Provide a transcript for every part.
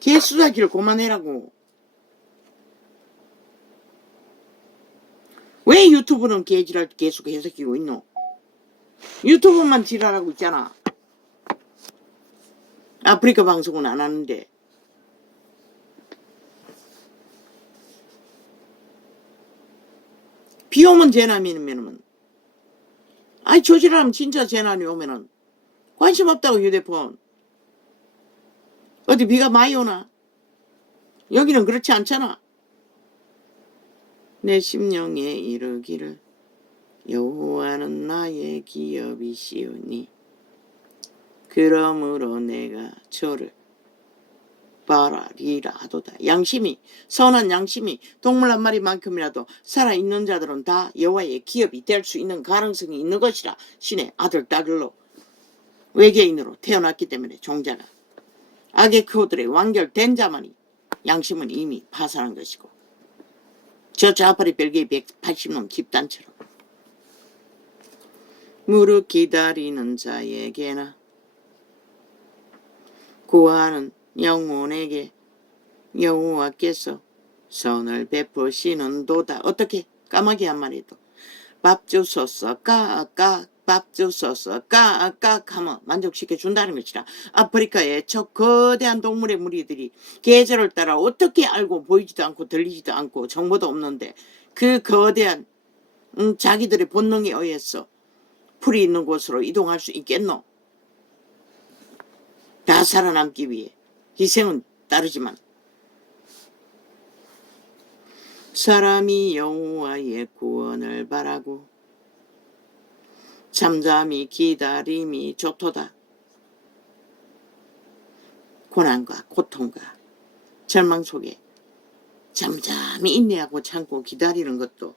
개수사기를 그만해라고. 왜 유튜브는 개지랄 계속 계속 끼고 있노? 유튜브만 지랄하고 있잖아. 아프리카 방송은 안 하는데. 비 오면 재난이 오면은, 아이 조지라면 진짜 재난이 오면은 관심 없다고. 휴대폰 어디 비가 많이 오나? 여기는 그렇지 않잖아. 내 심령에 이르기를 여호와는 나의 기업이시오니 그러므로 내가 저를 바라리라도다. 양심이, 선한 양심이 동물 한 마리만큼이라도 살아있는 자들은 다 여호와의 기업이 될 수 있는 가능성이 있는 것이라. 신의 아들 딸로 외계인으로 태어났기 때문에 종자가 악의 그들의 완결된 자만이 양심은 이미 파산한 것이고, 저 자파리 벨기에 180놈 집단처럼 무릇 기다리는 자에게나 구하는 영혼에게 여호와께서 선을 베푸시는도다. 어떻게? 까마귀 한 마리도 밥 주소서 까까 밥 주소서 까까 하면 만족시켜 준다는 것이라. 아프리카의 저 거대한 동물의 무리들이 계절을 따라 어떻게 알고 보이지도 않고 들리지도 않고 정보도 없는데 그 거대한 자기들의 본능에 의해서 풀이 있는 곳으로 이동할 수 있겠노? 다 살아남기 위해 희생은 따르지만, 사람이 여호와의 구원을 바라고 잠잠히 기다림이 좋도다. 고난과 고통과 절망 속에 잠잠히 인내하고 참고 기다리는 것도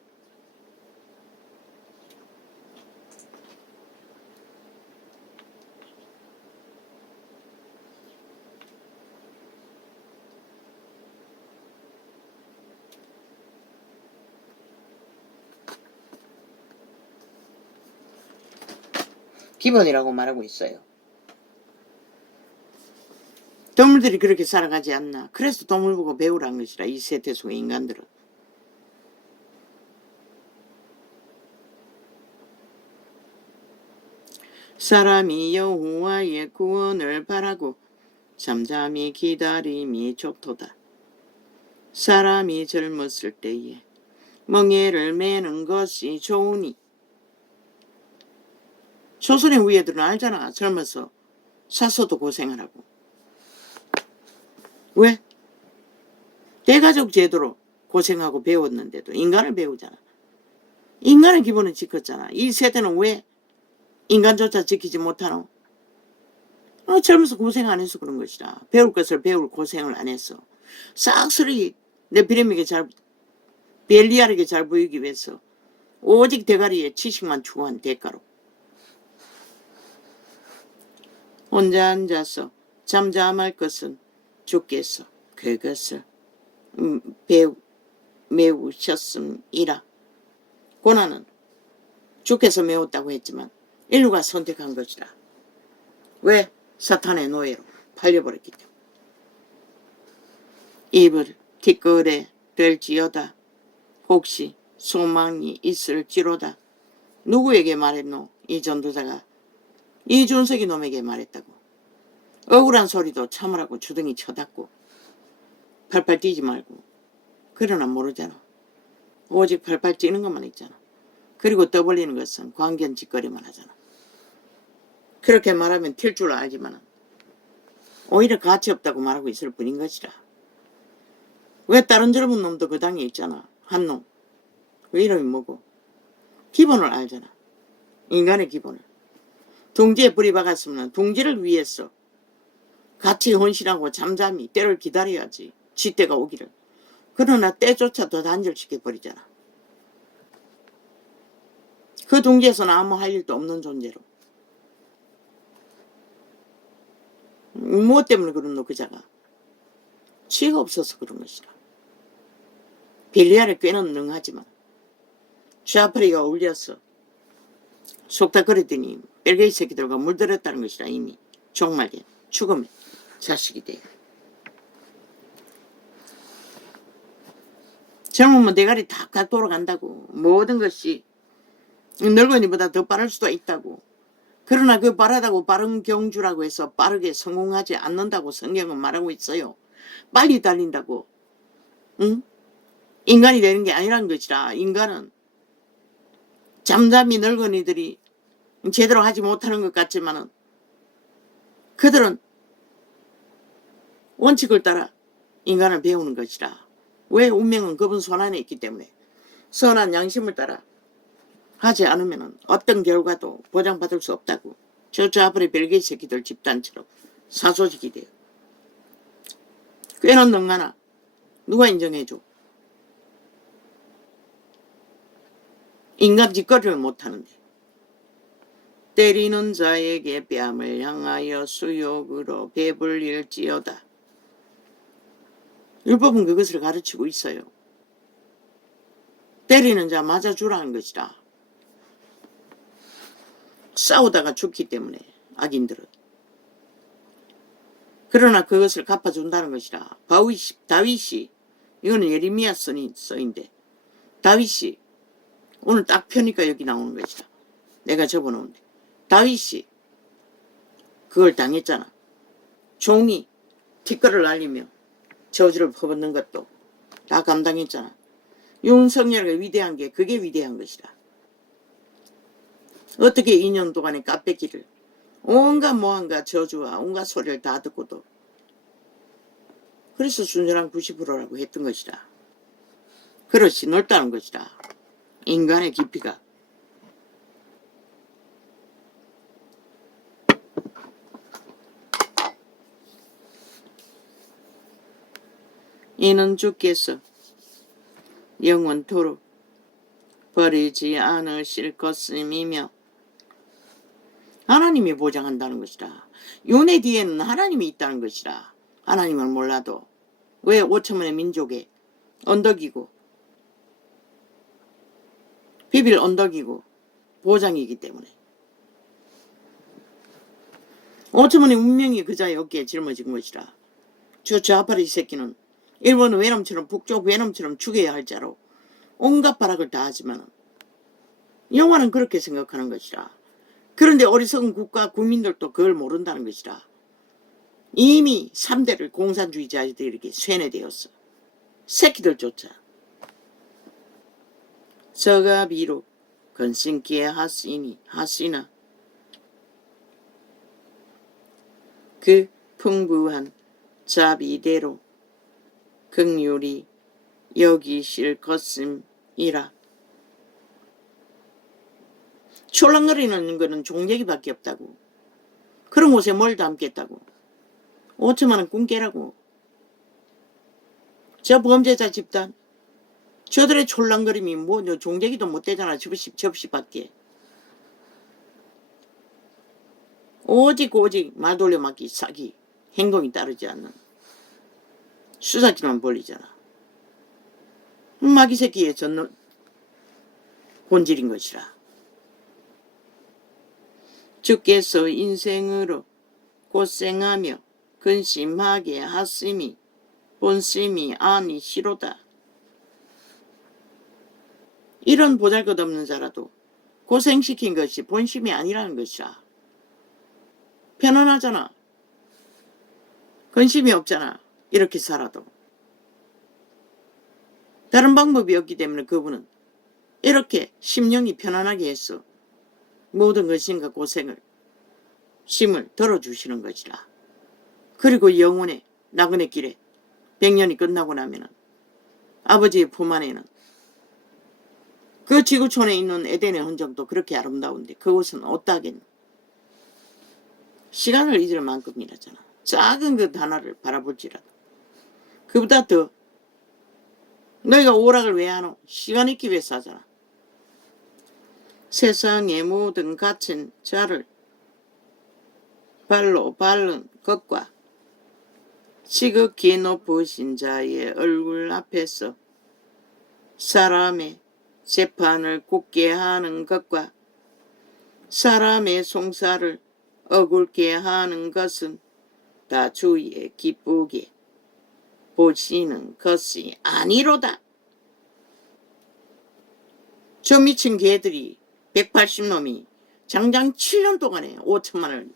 기본이라고 말하고 있어요. 동물들이 그렇게 살아가지 않나. 그래서 동물 보고 배우란 것이라. 이 세태 속의 인간들은. 사람이 여호와의 구원을 바라고 잠잠히 기다림이 좋도다. 사람이 젊었을 때에 멍에를 매는 것이 좋으니. 조선의 우애들은 알잖아. 젊어서 사서도 고생을 하고. 왜? 대가족 제도로 고생하고 배웠는데도 인간을 배우잖아. 인간의 기본은 지켰잖아. 이 세대는 왜 인간조차 지키지 못하노? 젊어서 고생 안 해서 그런 것이라. 배울 것을 배울 고생을 안 했어. 싹쓸이 네피림에게 벨리알에게 잘 보이기 위해서 오직 대가리에 지식만 추구한 대가로 혼자 앉아서 잠잠할 것은 주께서 그것을 메우셨음이라. 고난은 주께서 메웠다고 했지만 인류가 선택한 것이라. 왜? 사탄의 노예로 팔려버렸기 때문에. 입을 기꺼레 될지어다. 혹시 소망이 있을지로다. 누구에게 말했노? 이 전도자가 이준석이 놈에게 말했다고. 억울한 소리도 참으라고 주둥이 쳐닫고 팔팔 뛰지 말고. 그러나 모르잖아. 오직 팔팔 뛰는 것만 있잖아. 그리고 떠벌리는 것은 광견짓거리만 하잖아. 그렇게 말하면 튈 줄 알지만 오히려 가치 없다고 말하고 있을 뿐인 것이라. 왜 다른 젊은 놈도 그 당에 있잖아. 한 놈. 왜 이름이 뭐고? 기본을 알잖아. 인간의 기본을. 둥지에 뿌리 박았으면 둥지를 위해서 같이 헌신하고 잠잠히 때를 기다려야지. 지 때가 오기를. 그러나 때조차 더 단절시켜버리잖아. 그 둥지에서는 아무 할 일도 없는 존재로. 무엇 때문에 그런 너 그자가? 치가 없어서 그런 것이라. 벨리알에 꽤는 능하지만 샤프리가 울려서 속닥거리더니 벨게이 새끼들과 물들었다는 것이라. 이미 종말에 죽음의 자식이 돼요. 젊으면 대가리 탁탁 돌아간다고. 모든 것이 늙은이보다 더 빠를 수도 있다고. 그러나 그 빠르다고 빠른 경주라고 해서 빠르게 성공하지 않는다고 성경은 말하고 있어요. 빨리 달린다고. 응? 인간이 되는 게 아니란 것이라. 인간은 잠잠히 늙은이들이 제대로 하지 못하는 것 같지만은 그들은 원칙을 따라 인간을 배우는 것이라. 왜? 운명은 그분 손안에 있기 때문에. 선한 양심을 따라 하지 않으면 어떤 결과도 보장받을 수 없다고. 저 앞으로 벨기에 새끼들 집단처럼 사소직이 돼요. 꽤는 능하나 누가 인정해줘? 인간 짓거리를 못하는데. 때리는 자에게 뺨을 향하여 수욕으로 배불릴지어다. 율법은 그것을 가르치고 있어요. 때리는 자 맞아주라는 것이다. 싸우다가 죽기 때문에 악인들은. 그러나 그것을 갚아준다는 것이라. 다윗이 이거는 예레미야 서인데 다윗이 오늘 딱 펴니까 여기 나오는 것이다. 내가 접어놓은데 다윗이 그걸 당했잖아. 종이 티끌을 날리며 저주를 퍼붓는 것도 다 감당했잖아. 윤석열이 위대한 게 그게 위대한 것이다. 어떻게 2년 동안의 깝배기를 온갖 모한가 저주와 온갖 소리를 다 듣고도 그래서 순전한 90%라고 했던 것이다. 그렇지 넓다는 것이다. 인간의 깊이가. 이는 주께서 영원토록 버리지 않으실 것임이며 하나님이 보장한다는 것이다. 윤회 뒤에는 하나님이 있다는 것이다. 하나님을 몰라도 왜 5천만의 민족의 언덕이고 비빌 언덕이고 보장이기 때문에 5천만의 운명이 그자의 어깨에 짊어진 것이라. 저 좌파리 새끼는 일본 외놈처럼 북쪽 외놈처럼 죽여야 할 자로 온갖 발악을 다 하지만 영화는 그렇게 생각하는 것이라. 그런데 어리석은 국가 국민들도 그걸 모른다는 것이라. 이미 3대를 공산주의자들에게 쇠뇌되었어. 새끼들조차. 저가 비록 근심기에 하시나 그 풍부한 자비대로 긍휼히 여기실 것임이라. 촐랑거리는 거는 종얘기밖에 없다고. 그런 곳에 뭘 담겠다고. 5천만원 꿈깨라고. 저 범죄자 집단 저들의 촐랑거림이 뭐 종얘기도 못되잖아. 접시밖에. 오직 말 돌려막기 사기 행동이 따르지 않는 수사지만 벌리잖아. 마귀 새끼의 본질인 것이라. 주께서 인생으로 고생하며 근심하게 하심이 본심이 아니시로다. 이런 보잘것없는 자라도 고생시킨 것이 본심이 아니라는 것이라. 편안하잖아. 근심이 없잖아. 이렇게 살아도. 다른 방법이 없기 때문에 그분은 이렇게 심령이 편안하게 해서 모든 근심과 고생을 심을 덜어주시는 것이라. 그리고 영혼의 나그네 길에 100년이 끝나고 나면은 아버지의 품 안에는 그 지구촌에 있는 에덴의 흔적도 그렇게 아름다운데 그곳은 어떠하겠노. 시간을 잊을 만큼이라잖아. 작은 그 하나를 바라볼지라도. 그보다 더 너희가 오락을 왜 하노? 시간 있기 위해서 하잖아. 세상의 모든 갇힌 자를 발로 밟는 것과 지극히 높으신 자의 얼굴 앞에서 사람의 재판을 굳게 하는 것과 사람의 송사를 억울게 하는 것은 다 주의 기쁘게 보시는 것이 아니로다. 저 미친 개들이 180놈이 장장 7년 동안에 5천만 원을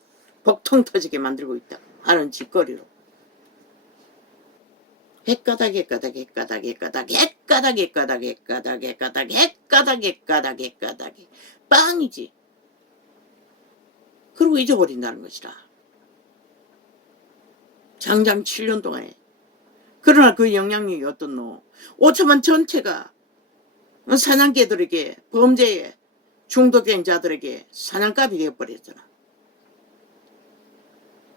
복통 터지게 만들고 있다 하는 짓거리로 핵가닥 빵이지. 그리고 잊어버린다는 것이다. 장장 7년 동안에. 그러나 그 영향력이 어떻노? 5천만 전체가 사냥개들에게 범죄에 중독된 자들에게 사냥감이 되어버렸잖아.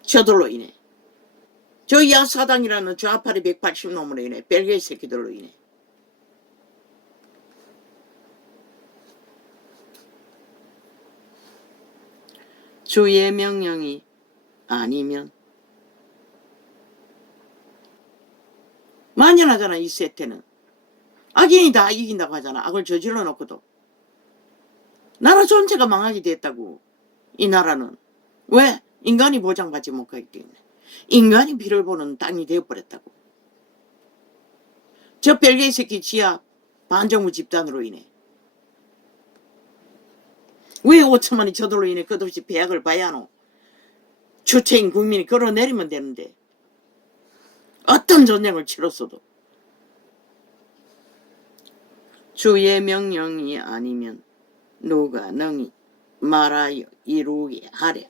저들로 인해. 저 야사당이라는 좌파리 180놈으로 인해 벨기에 새끼들로 인해. 주의 명령이 아니면 만연하잖아. 이 세태는 악인이 다 이긴다고 하잖아. 악을 저질러 놓고도 나라 전체가 망하게 됐다고. 이 나라는 왜? 인간이 보장받지 못하기 때문에. 인간이 피를 보는 땅이 되어버렸다고. 저 벨기에 새끼 지하 반정부 집단으로 인해. 왜 5천만이 저들로 인해 끝없이 배약을 봐야 하노? 주체인 국민이 끌어내리면 되는데 어떤 전쟁을 치렀어도 주의 명령이 아니면 누가 능히 말하여 이루게 하랴.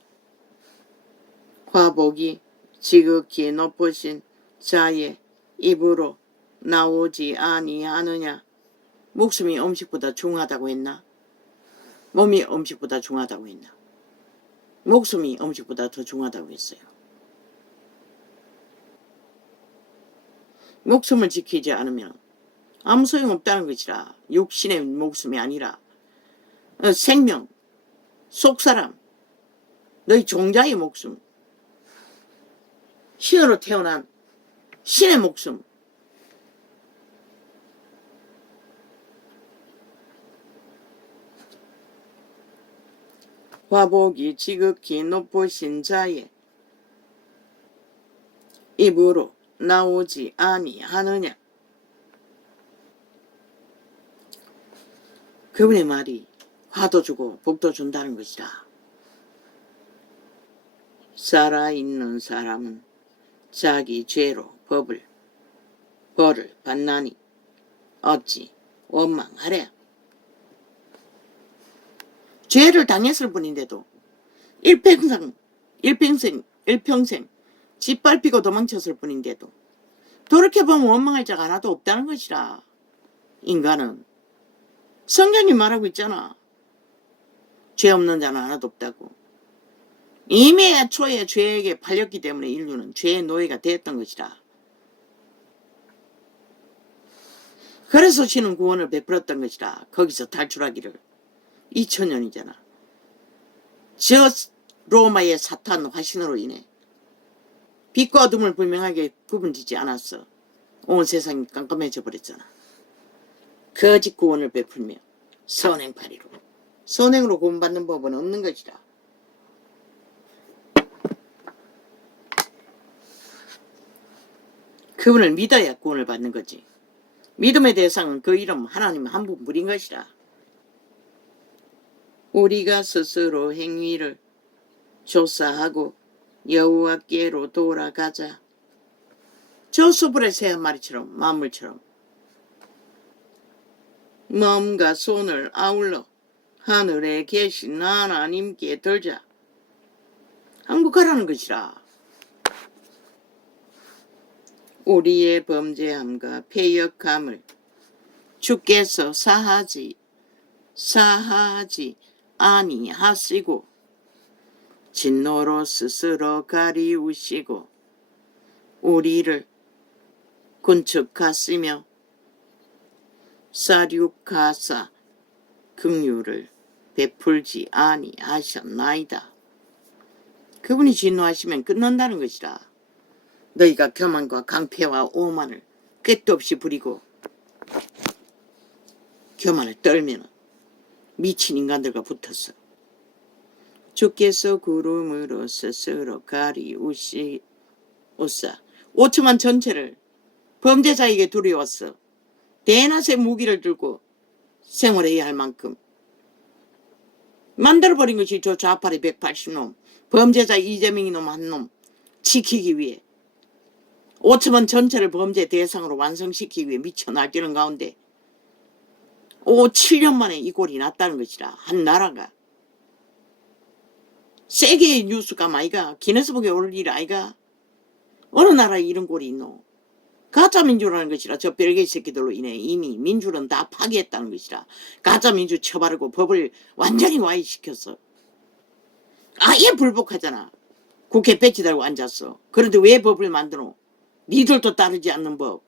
화복이 지극히 높으신 자의 입으로 나오지 아니하느냐. 목숨이 음식보다 중하다고 했나? 몸이 음식보다 중하다고 했나? 목숨이 음식보다 더 중하다고 했어요. 목숨을 지키지 않으면 아무 소용없다는 것이라. 육신의 목숨이 아니라 생명, 속사람, 너희 종자의 목숨, 신으로 태어난 신의 목숨. 화복이 지극히 높으신 자의 입으로 나오지 아니하느냐. 그분의 말이 화도 주고 복도 준다는 것이다. 살아있는 사람은 자기 죄로 벌을 받나니 어찌 원망하랴. 죄를 당했을 뿐인데도 일평생 짓밟히고 도망쳤을 뿐인데도 돌이켜보면 원망할 자가 하나도 없다는 것이라. 인간은 성경이 말하고 있잖아. 죄 없는 자는 하나도 없다고. 이미 애초에 죄에게 팔렸기 때문에 인류는 죄의 노예가 되었던 것이라. 그래서 신은 구원을 베풀었던 것이라. 거기서 탈출하기를. 2000년이잖아. 저 로마의 사탄 화신으로 인해 빛과 어둠을 분명하게 구분짓지 않았어. 온 세상이 깜깜해져 버렸잖아. 거짓 구원을 베풀며 선행팔이로. 선행으로 구원받는 법은 없는 것이다. 그분을 믿어야 구원을 받는 거지. 믿음의 대상은 그 이름 하나님 한 분뿐인 것이라. 우리가 스스로 행위를 조사하고 여호와께로 돌아가자. 저 수불의 새 한 마리처럼 만물처럼 마음과 손을 아울러 하늘에 계신 하나님께 들자. 항복하라는 것이라. 우리의 범죄함과 패역함을 주께서 사하지 아니하시고 진노로 스스로 가리우시고 우리를 군축하시며 사륙하사 긍휼을 베풀지 아니하셨나이다. 그분이 진노하시면 끝난다는 것이라. 너희가 교만과 강패와 오만을 끝도 없이 부리고 교만을 떨면 미친 인간들과 붙었어. 주께서 구름으로 스스로 가리우시오사. 5천만 전체를 범죄자에게 두려웠어. 대낮에 무기를 들고 생활해야 할 만큼 만들어버린 것이 저 좌파리 180놈, 범죄자 이재명이 놈 한 놈 지키기 위해 5천원 전체를 범죄 대상으로 완성시키기 위해 미쳐 날뛰는 가운데 7년 만에 이 꼴이 났다는 것이라. 한 나라가 세계의 뉴스감 아이가, 기네스북에 오를 일 아이가. 어느 나라에 이런 꼴이 있노. 가짜민주라는 것이라. 저 별개 새끼들로 인해 이미 민주는 다 파괴했다는 것이라. 가짜민주 처바르고 법을 완전히 와해시켰어. 아예 불복하잖아. 국회 배치 달고 앉았어. 그런데 왜 법을 만드노? 니들도 따르지 않는 법.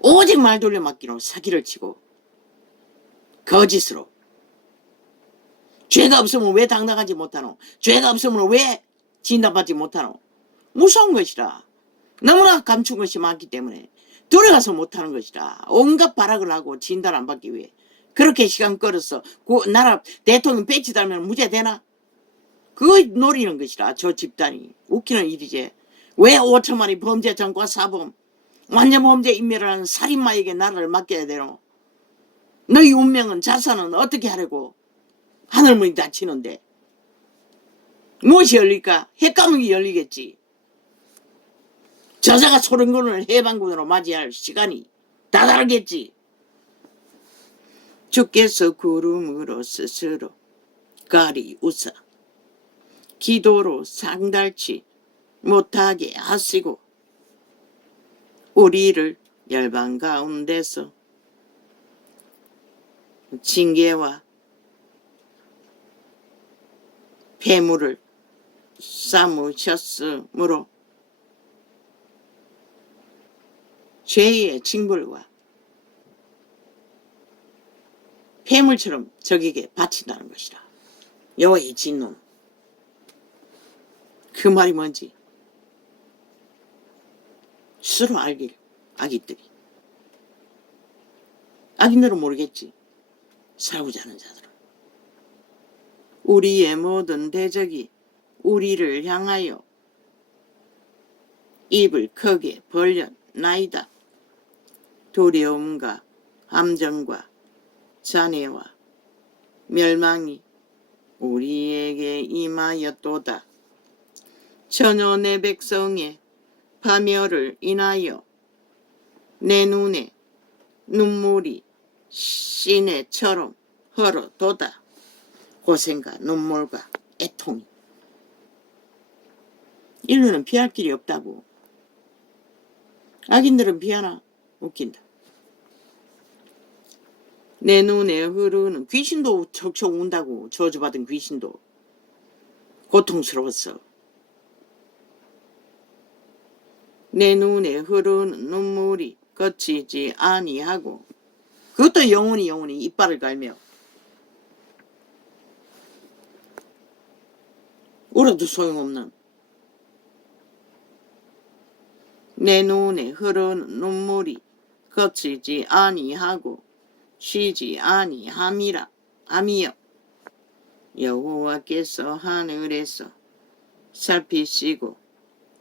오직 말 돌려막기로 사기를 치고 거짓으로. 죄가 없으면 왜 당당하지 못하노? 죄가 없으면 왜 진단받지 못하노? 무서운 것이라. 너무나 감춘 것이 많기 때문에 들어가서 못하는 것이라. 온갖 발악을 하고 진단 안 받기 위해 그렇게 시간 끌어서 나라 대통령 배치 달면 무죄 되나? 그거 노리는 것이라. 저 집단이. 웃기는 일이지. 왜 5천만이 범죄 전과 사범 완전 범죄 인멸을 하는 살인마에게 나라를 맡겨야 되노? 너희 운명은 자산은 어떻게 하려고 하늘문이 닫히는데 무엇이 열릴까? 핵감옥이 열리겠지. 저자가 소련군을 해방군으로 맞이할 시간이 다다르겠지. 주께서 구름으로 스스로 가리 우사 기도로 상달치 못하게 하시고 우리를 열방 가운데서 징계와 폐물을 삼으셨으므로 죄의 징벌과 폐물처럼 적에게 바친다는 것이라. 여호와의 진노는. 그 말이 뭔지 스스로 알기를. 악인들이. 악인들은 모르겠지. 살고자 하는 자들은. 우리의 모든 대적이 우리를 향하여 입을 크게 벌렸나이다. 두려움과 함정과 잔해와 멸망이 우리에게 임하였도다. 전혀 내 백성의 파멸을 인하여 내 눈에 눈물이 시내처럼 흘러도다. 고생과 눈물과 애통이. 인류는 피할 길이 없다고. 악인들은 피하나? 웃긴다. 내 눈에 흐르는 귀신도 척척 운다고. 저주받은 귀신도 고통스러웠어. 내 눈에 흐르는 눈물이 거치지 아니하고 그것도 영원히 이빨을 갈며 울어도 소용없는 내 눈에 흐르는 눈물이 거치지 아니하고 쉬지 아니함이라 함이여. 여호와께서 하늘에서 살피시고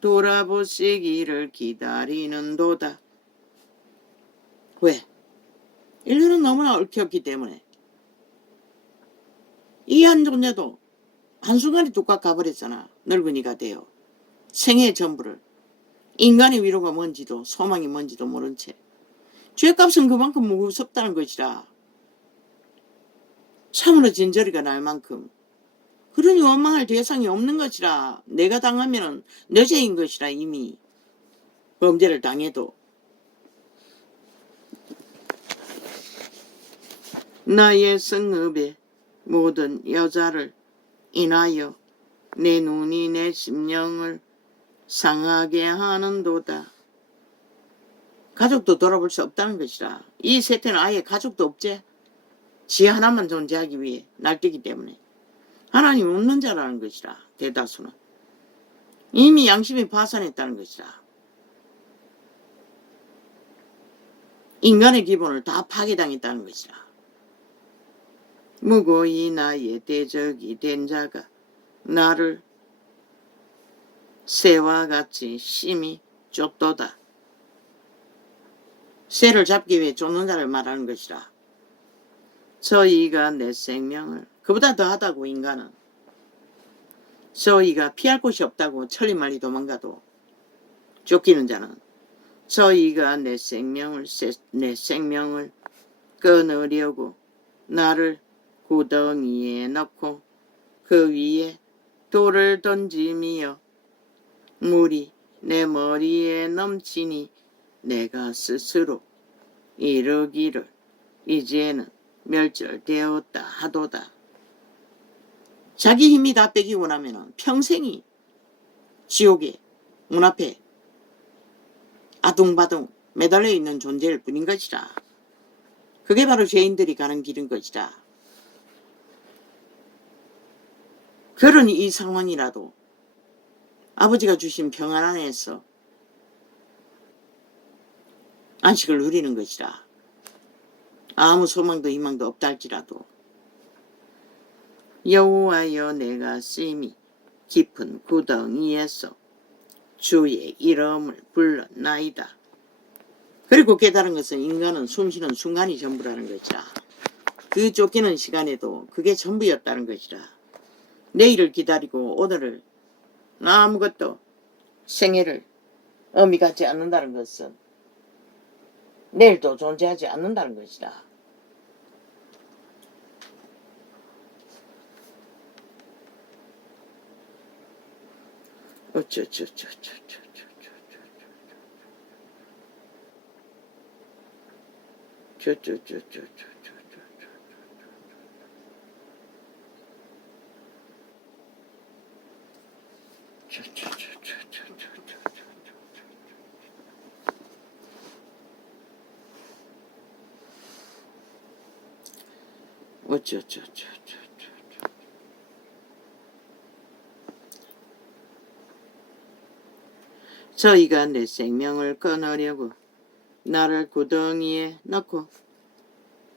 돌아보시기를 기다리는도다. 왜? 인류는 너무나 얽혔기 때문에. 이 한 존재도 한순간에 뚝딱 가버렸잖아. 늙은이가 되어 생애의 전부를 인간의 위로가 뭔지도 소망이 뭔지도 모른 채. 죄값은 그만큼 무섭다는 것이라. 참으로 진저리가 날 만큼. 그러니 원망할 대상이 없는 것이라. 내가 당하면 내 죄인 것이라. 이미 범죄를 당해도. 나의 성읍의 모든 여자를 인하여 내 눈이 내 심령을 상하게 하는도다. 가족도 돌아볼 수 없다는 것이라. 이 세태는 아예 가족도 없지. 지 하나만 존재하기 위해 날뛰기 때문에. 하나님 없는 자라는 것이라. 대다수는. 이미 양심이 파산했다는 것이라. 인간의 기본을 다 파괴당했다는 것이라. 무고히 나의 대적이 된 자가 나를 새와 같이 심히 쫓도다. 새를 잡기 위해 쫓는 자를 말하는 것이라. 저희가 내 생명을, 그보다 더하다고 인간은. 저희가 피할 곳이 없다고 천리말리 도망가도 쫓기는 자는 저희가 내 생명을 끊으려고 나를 구덩이에 넣고 그 위에 돌을 던짐이여 물이 내 머리에 넘치니 내가 스스로 이르기를 이제는 멸절되었다 하도다. 자기 힘이 다 뺏기고 나면 평생이 지옥의 문 앞에 아둥바둥 매달려 있는 존재일 뿐인 것이라. 그게 바로 죄인들이 가는 길인 것이라. 그런 이 상황이라도 아버지가 주신 평안 안에서 안식을 누리는 것이라. 아무 소망도 희망도 없다 할지라도 여호와여 내가 심히 깊은 구덩이에서 주의 이름을 불렀나이다. 그리고 깨달은 것은 인간은 숨쉬는 순간이 전부라는 것이라. 그 쫓기는 시간에도 그게 전부였다는 것이라. 내일을 기다리고 오늘을 아무것도 생애를 의미 갖지 않는다는 것은 내일도 존재하지 않는다는 것이다. 저희가 내 생명을 끊으려고 나를 구덩이에 넣고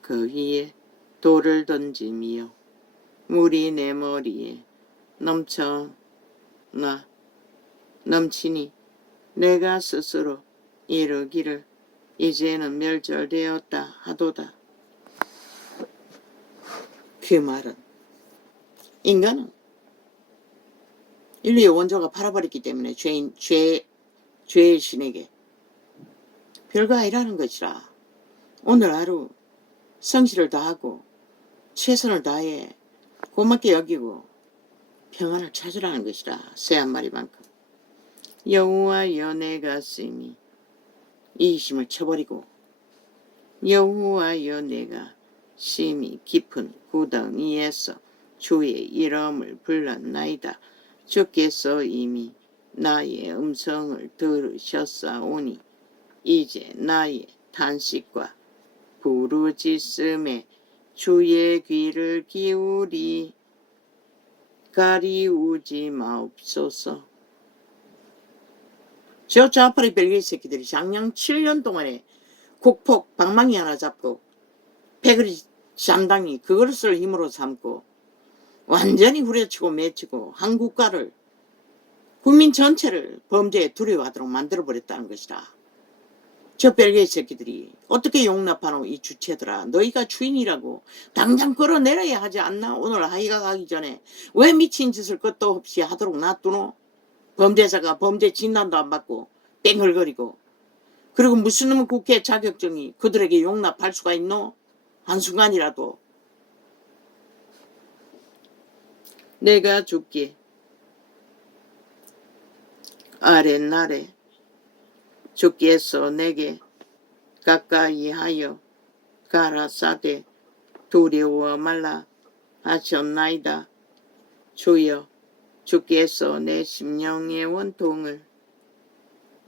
그 위에 돌을 던짐이요 물이 내 머리에 넘치니 내가 스스로 이르기를 이제는 멸절되었다 하도다. 그 말은 인간은 인류의 원조가 팔아버렸기 때문에 죄의 신에게 별거 아니라는 것이라. 오늘 하루 성실을 다하고 최선을 다해 고맙게 여기고 평안을 찾으라는 것이라. 새 한 마리만큼. 여호와여 내가 심히 이기심을 쳐버리고 여호와여 내가 심히 깊은 구덩이에서 주의 이름을 불렀나이다. 주께서 이미 나의 음성을 들으셨사오니 이제 나의 탄식과 부르짖음에 주의 귀를 가리우지 마옵소서. 저 좌파리 벨기에 새끼들이 작년 7년 동안에 국폭 방망이 하나 잡고 패거리 잠당이 그것을 힘으로 삼고 완전히 후려치고 맺히고 한국가를 국민 전체를 범죄에 두려워하도록 만들어버렸다는 것이다. 저 벨기에 새끼들이 어떻게 용납하노 이 주체들아. 너희가 주인이라고 당장 끌어내려야 하지 않나. 오늘 하이가 가기 전에 왜 미친 짓을 끝도 없이 하도록 놔두노. 범죄자가 범죄 진단도 안 받고 뺑글거리고 그리고 무슨 놈의 국회 자격증이 그들에게 용납할 수가 있노. 한순간이라도. 내가 죽기 아랫날에 주께서 내게 가까이 하여 가라사대 두려워 말라 하셨나이다. 주여 주께서 내 심령의 원통을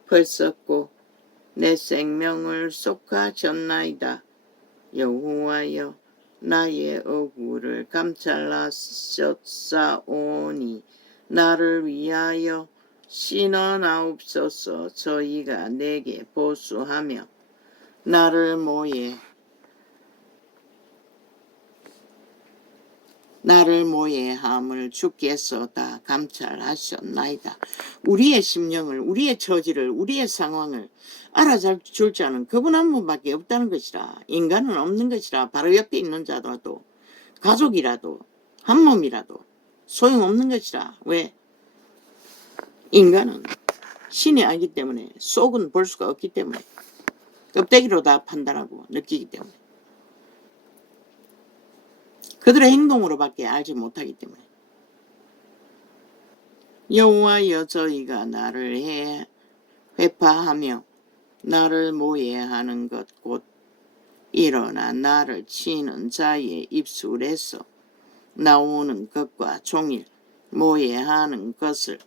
벌썼고 내 생명을 속하셨나이다. 여호와여 나의 억울을 감찰하셨사오니 나를 위하여 신원하옵소서. 저희가 내게 보수하며 나를 모해 나를 모해함을 주께서 다 감찰하셨나이다. 우리의 심령을, 우리의 처지를, 우리의 상황을 알아줄 자는 그분 한 분밖에 없다는 것이라. 인간은 없는 것이라. 바로 옆에 있는 자라도, 가족이라도, 한 몸이라도 소용없는 것이라. 왜? 인간은 신이 아니기 때문에, 속은 볼 수가 없기 때문에, 껍데기로 다 판단하고 느끼기 때문에, 그들의 행동으로밖에 알지 못하기 때문에. 여호와여, 저희가 나를 회파하며 나를 모해하는 것 곧 일어나 나를 치는 자의 입술에서 나오는 것과 종일 모해하는 것을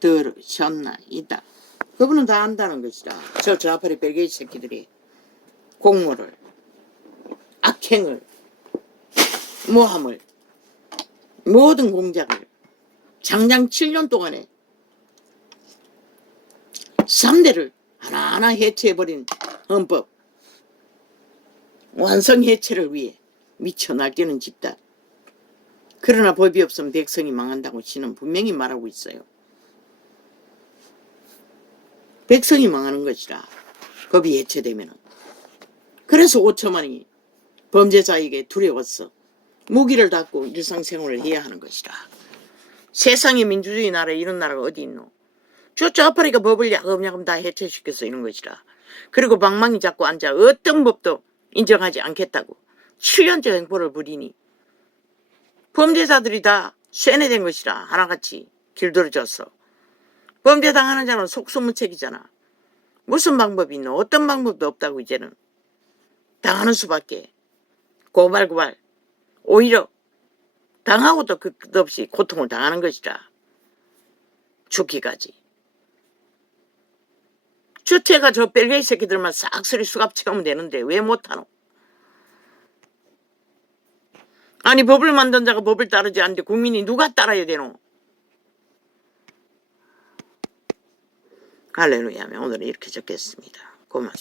들으셨나이다. 그분은 다 안다는 것이다. 저 앞에 벨게이 새끼들이 공모를, 악행을, 모함을, 모든 공작을 장장 7년 동안에 3대를 하나하나 해체해버린 헌법, 완성 해체를 위해 미쳐 날뛰는 집단. 그러나 법이 없으면 백성이 망한다고 신은 분명히 말하고 있어요. 백성이 망하는 것이라. 법이 해체되면은. 그래서 5천만이 범죄자에게 두려웠어. 무기를 닫고 일상생활을 해야 하는 것이라. 세상에 민주주의 나라 이런 나라가 어디 있노? 저 아프리카 법을 야금야금 다 해체시켜서 이런 것이라. 그리고 방망이 잡고 앉아 어떤 법도 인정하지 않겠다고 7년째 행보를 부리니 범죄자들이 다 쇠뇌된 것이라. 하나같이 길들여졌어. 범죄 당하는 자는 속수무책이잖아. 무슨 방법이 있노? 어떤 방법도 없다고. 이제는 당하는 수밖에. 고발 오히려 당하고도 끝없이 고통을 당하는 것이라. 죽기까지. 주체가 저 벨게이 새끼들만 싹쓸이 수갑 채우면 되는데 왜 못하노? 아니 법을 만든 자가 법을 따르지 않는데 국민이 누가 따라야 되노? 할렐루야. 오늘은 이렇게 적겠습니다. 고맙습니다.